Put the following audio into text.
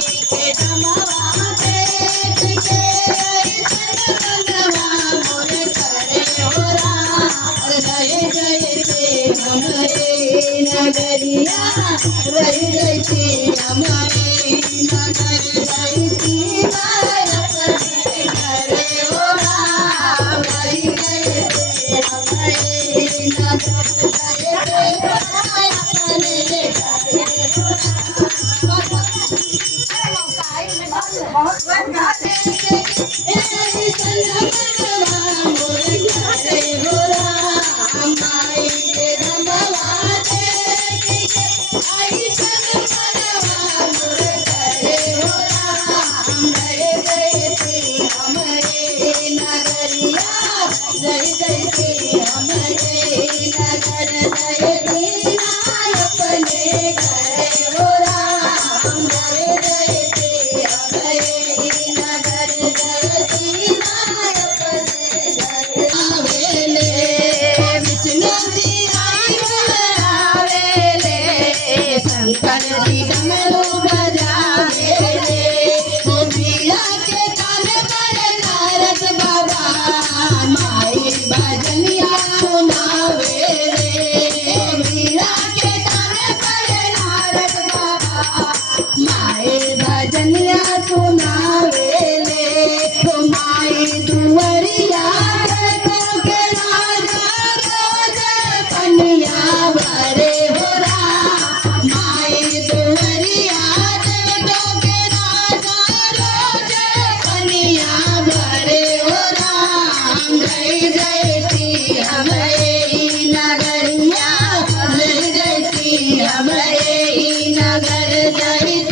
के धमवा देख के ऐसन मनवा मोर करे हो राम। रह जैसे हमारे नगरिया रह जैसे हमारे नगर जैसी अपने करे हो राम। रह जैसे हमारे नगर जैसे अपने करे हो शंकर जी डमरू बजावे रे, बीड़ा के कान पर नारद बाबा माई भजनिया सुनावे रे। बीड़ा के कान पर नारद बाबा माई भजनिया सुनावे रे। माई दुवरिया के राजा रोज कन्या भरे हो नगर जय